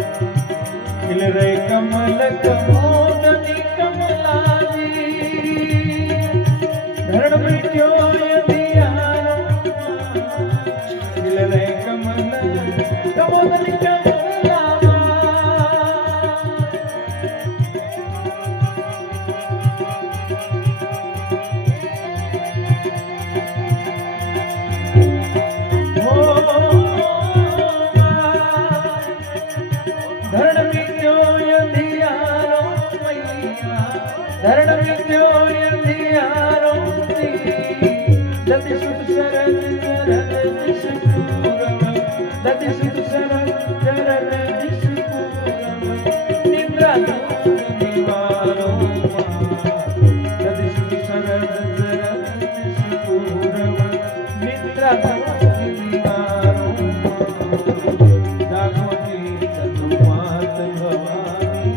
खिल रे कमल कमोदनी कमलाजी धरण मिट्यो यदियारो खिल रे कमल कमोदनी कमलावा धरण मिट्यो यदियारो दति सुत शरण चरण दिशपूरम दति सुत शरण चरण दिशपूरम निद्रा निवारो दति सुत शरण चरण दिशपूरम निद्रा निवारो जागो की तनुमात भवानी